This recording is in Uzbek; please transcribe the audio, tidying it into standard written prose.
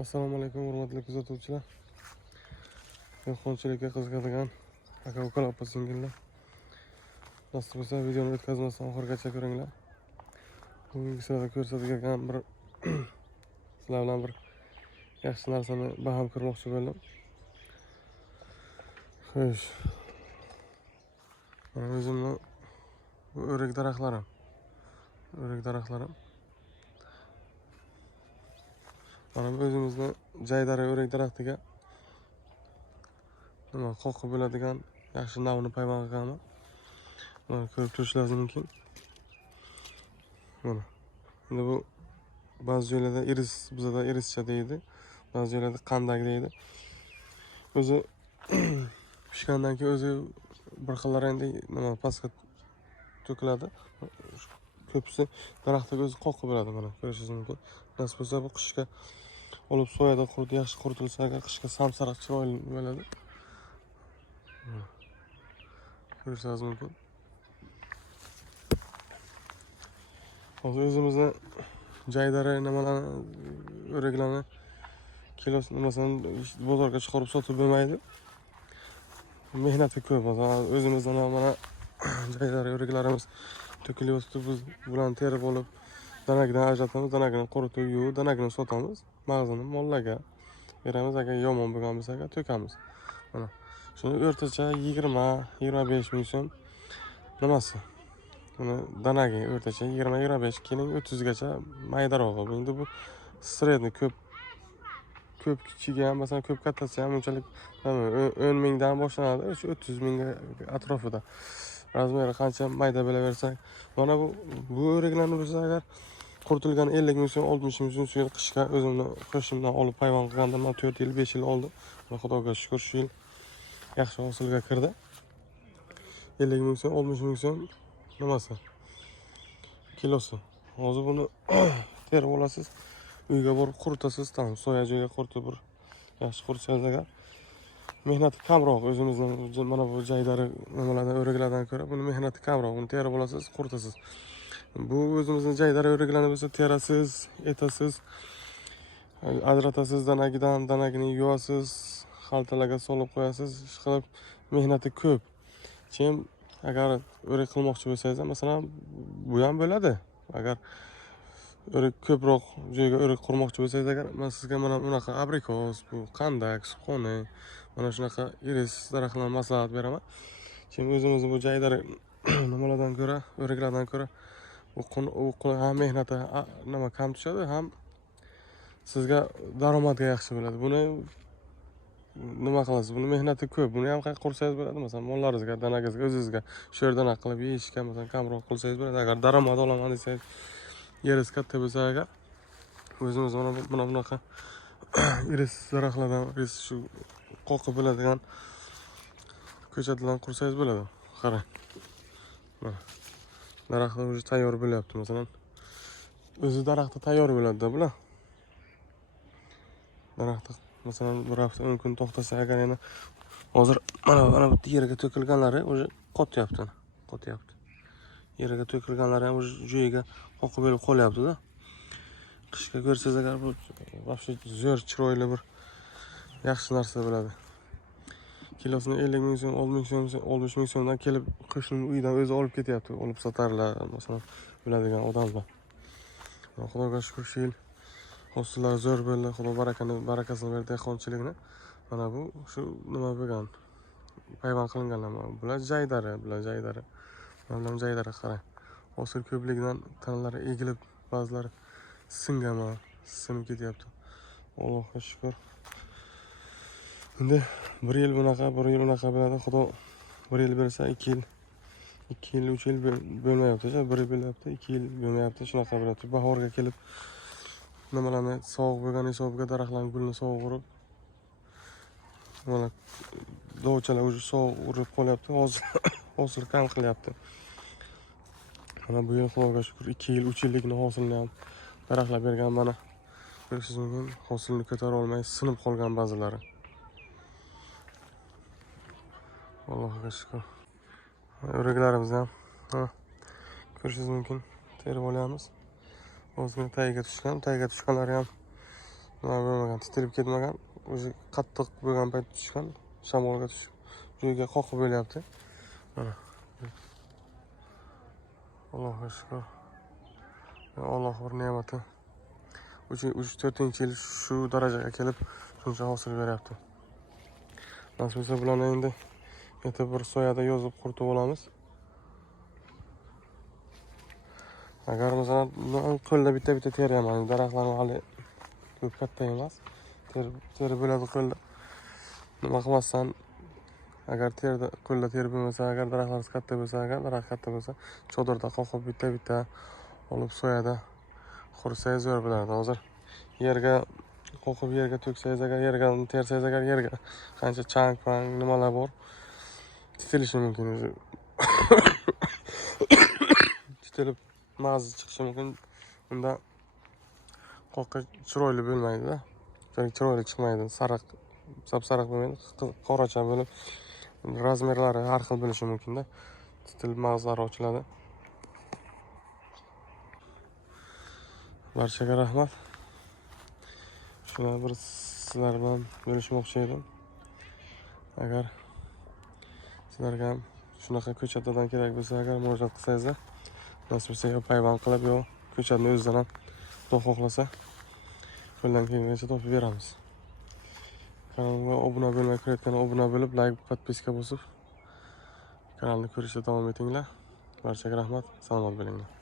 Assalomu alaykum hurmatli kuzatuvchilar. Dehqonchilikka qiziqadigan aka-ukalar, opa-singillar. Nasib bo'lsa videoni o'tkazmasdan oxirigacha ko'ringlar. Bugungi safar ko'rsatadigan sizlar bilan bir yaxshi narsani baham ko'rmoqchi bo'ldim. Xo'sh. Mana o'zimni o'rik daraxtlarim. Mana bu o'zimizni jaydara o'rik daraxtiga nima qoqib bo'ladigan yaxshi navni payvand qilganman. Mana ko'rib turishlaringiz mumkin. Mana. Endi bu ba'zi joylarda iris, bizda irischa deydi. Ba'zi joylarda qandak deydi. O'zi pishgandan keyin o'zi bir xillar endi nima pastga to'kiladi. Ko'pisi daraxtga o'zi qoqib bo'ladi, mana ko'rishingiz mumkin. Nasib bo'lsa bu qishga olib soyada qurib yaxshi quritilsa agar qishga samsariq chiroyli bo'ladi. Ko'rishingiz mumkin. Hozir o'zimizni jaydara nimalarni o'riklarni kilosi nimasini bozorga chiqarib sotib bo'lmaydi. Mehnati ko'p. Masalan, o'zimizdan mana jaydara o'riklarimiz to'kilyapti. Biz bularni terib olib, danagidan ajratamiz, danagini quritib yuvib, danagini sotamiz. Mag'zini mollarga beramiz. Agar yomon bo'lgan bo'lsa, to'kamiz. Mana shuni o'rtacha 20-25 ming so'm nimasi. Buni danagi o'rtacha 20-25, keyin 30 gacha maydarog'i. Endi bu sredni ko'p kichigan, masalan, ko'p kattasi ham unchalik 10 mingdan boshlanadi, 30 ming atrofida. Razmeri qancha mayda bo'laversak, mana bu o'riklarni biz agar quritilgan 50 ming so'm, 60 ming so'm shu qishga o'zimni qo'shimdan olib payvand qilgandim. 4 yil, 5 yil oldi. Xudoga shukr, shu yil yaxshi hosilga kirdi. 50 ming so'm, 60 ming so'm nimasi? Kilosi. Hozir buni terib olasiz, uyga borib quritasiz, tamom, soya joyga quritib bir yaxshi quritsangiz agar mehnati kamroq, o'zimizning mana bu jaydari nimalardan o'riklardan ko'ra buni mehnati kamroq. Buni terib olasiz, quritasiz. Bu o'zimizning jaydari o'riklarni bo'lsa terasiz, etasiz, ajratasiz, danagini yuvasiz, xaltalarga solib qo'yasiz, ish qilib mehnati ko'p. Keyin agar o'rik qilmoqchi bo'lsangiz, masalan, bu ham bo'ladi. Agar o'rik ko'proq joyga o'rik qurmoqchi bo'lsangiz, agar men sizga mana bunaqa abrikos, bu qandak, suqoni, mana shunaqa iris daraxtlarni maslahat beraman. Keyin o'zimizni bu jaydari nimalardan ko'ra, o'riklardan ko'ra u ham mehnati nima kam tushadi, ham sizga daromadga yaxshi bo'ladi. Buni nima qilasiz? Buni mehnati ko'p. Buni ham qayerga qursangiz bo'ladi. Masalan, mollaringizga, danagizga, o'zingizga sho'rdan qilib yeyishga, masalan, kamroq qilsangiz bo'ladi. Agar daromad olaman desangiz, yeringiz katta bo'lsa, agar o'zimiz mana bunaqa iris daraxtlardan, iris shu qoqib bo'ladigan ko'chatlardan qursangiz bo'ladi. Qarang. Mana daraxtlar o'zi tayyor bo'lyapti. Masalan, o'zi daraxti tayyor bo'ladi-da bular. Daraxtni masalan bir hafta 10 kun to'xtasa agar yana hozir mana bu yerga to'kilganlari o'zi qotyapti. Yerga to'kilganlari ham o'zi joyiga qoqib bo'lib qolyapti-da. Qishga ko'rsangiz agar bu vobshe zo'r chiroyli bir yaxshi narsa bo'ladi. Kilosini 50 ming so'm, 60 ming so'mdan kelib qo'shnining uyidan o'zi olib ketyapti, olib sotarlar, masalan, biladigan odamlar. Xudoga shukr, shu yil hosillar zo'r bo'ldi. Xudo barakasini berdi dehqonchilikni. Mana bu shu nima bo'lgan, payvand qilinganlar. Bular jaydari. Mana jaydari qarang. Hosil ko'pligidan tanalari egilib, ba'zilari sinib ketyapti. Allohga shukr. Endi 1 yil bunaqa bo'ladi. Xudo 1 yil bersa 2 yil, 3 yil bo'lmayapti. 1 yil bo'lyapti, 2 yil bo'lmayapti. Shunaqa bo'ladi. Bahorga kelib nimalarni sovuq bo'lgan hisobiga daraxtlarning gulini sovuq urib, mana dovchalar o'zi sovuq urib qolyapti. Hosil kam qilyapti. Mana bu yil Xudoga shukr 2 yil, 3 yillikni hosilni ham daraxtlar bergan. Mana ko'rishingiz mumkin, hosilni ko'tara olmay sinib qolgan ba'zilari. Allohga shukr. O'riklarimiz ham ko'rishingiz mumkin, terib olamiz. Ozgina tagiga tushganlari ham nima bo'lmagan, titilib ketmagan. O'zi qattiq bo'lgan payt tushgan, shamolga tushib, joyiga qoqib bo'lyapti. Mana. Allohga shukr. Alloh bir ne'mati. 3-4-yil shu darajaga kelib, shuncha hosil beryapti. Nasib etsa bularni endi yetib bir soyada yozib quritib olamiz. Agar masalan qo'lda bitta teraman, daraxtlarni hali ko'p katta emas. Terib bo'ladi qo'lda. Nima qilmasdan agar qo'lda terib bo'lmasa, agar daraxtlar katta bo'lsa, daraxt katta bo'lsa, chodirda qoqib bitta olib soyada qursangiz zo'r bo'lardi. Hozir yerga qoqib yerga to'ksangiz agar, yerga tersangiz agar, yerga qancha chang, nimalar bor, titilishi mumkin o'zi. Titilib mag'iz chiqishi mumkin. Unda qoqqa chiroyli bo'lmaydi-da. Chiroyli chiqmaydi. Sap-sariq bo'lmaydi, qoracha bo'lib, razmerlari har xil bo'lishi mumkin-da. Titilib mag'izlari ochiladi. Barchaga rahmat. Shuna bir sizlar bilan bo'lishmoqchi edim. Agar sizlarga ham shunaqa ko'chatlardan kerak bo'lsa, agar murojaat qilsangizlar, nasib etsa yo payvand qilib, yo ko'chatni o'zidan ham Xudo xohlasa qo'ldan kelgancha topib beramiz. Kanalimga obuna bo'lmay ko'rayotgan obuna bo'lib, like, podpiska bosib kanalni ko'rishda davom etinglar. Barchaga rahmat, salomat bo'linglar.